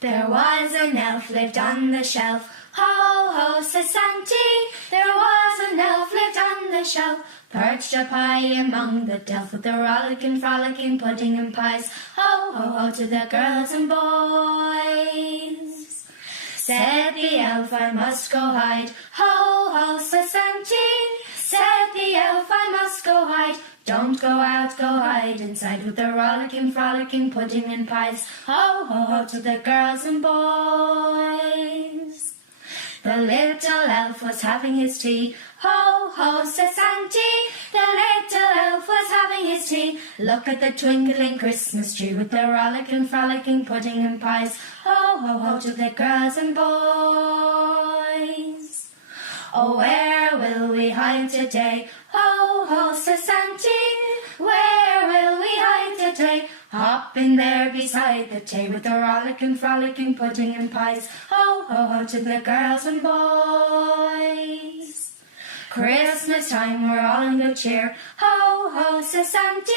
There was an elf lived on the shelf. Ho, ho, says Santy. There was an elf lived on the shelf, perched up high among the delf, with the rollicking, frolicking, pudding and pies. Ho, ho, ho, to the girls and boys. Said the elf, I must go hide. Ho, ho, says Santy. Said the elf, I must go hide. Don't go out, go hide inside, with the rollicking, frolicking, pudding and pies. Ho, ho, ho, to the girls and boys. The little elf was having his tea. Ho, ho, says Santy. The little elf was having his tea. Look at the twinkling Christmas tree, with the rollicking, frolicking, pudding and pies. Ho, ho, ho, to the girls and boys. Oh, where will we hide today? Ho, ho, says Santy. Where will we hide today? Hop in there beside the tay, with the rollicking, frolicking, pudding and pies. Ho, ho, ho, to the girls and boys. Christmas time, we're all in good cheer. Ho, ho, says Santy.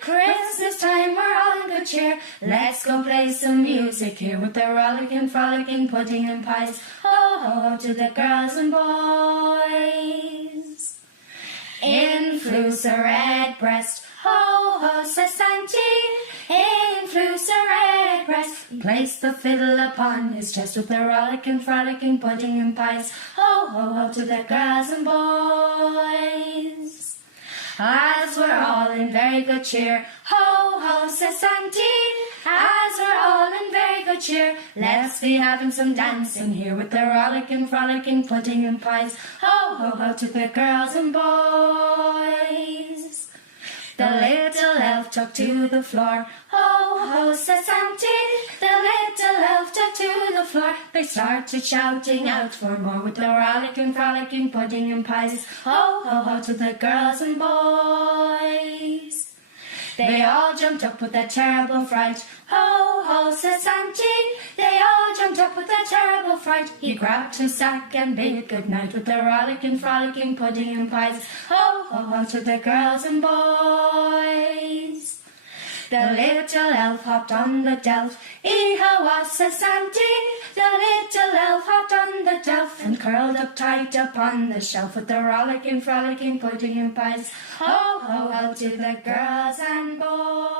Christmas time, we're all in good cheer. Let's go play some music here, with the rollicking, frolicking, pudding and pies. Ho, ho, ho, to the girls and boys. In flew Sir Redbreast. Ho, ho, says Santy. In flew Sir Redbreast. He placed the fiddle upon his chest, with the rollicking, frolicking, pudding and pies. Ho, ho, ho, to the girls and boys. As we're all in very good cheer. Ho, ho, says Santy. As we're all in very good cheer. Let's be having some dancing here, with the rollicking, frolicking, pudding and pies. Ho, ho, ho, to the girls and boys. The little elf took to the floor. Ho, ho, says Santy. The little elf took to the floor. They started shouting out for more, with the rollicking, frolicking, pudding and pies. Ho, ho, ho, to the girls and boys. They all jumped up with a terrible fright. Ho, ho, says Santy. They all jumped up with a terrible fright. He grabbed his sack and bade good night, with the rollicking, frolicking, pudding and pies. Ho, ho, ho, to the girls and boys. The little elf hopped on the delf. Ee-haw, says Santy. The little elf hopped on the delf, and curled up tight upon the shelf, with the rollicking, frolicking, pudding and pies. Ho, ho, ho, to the girls and boys.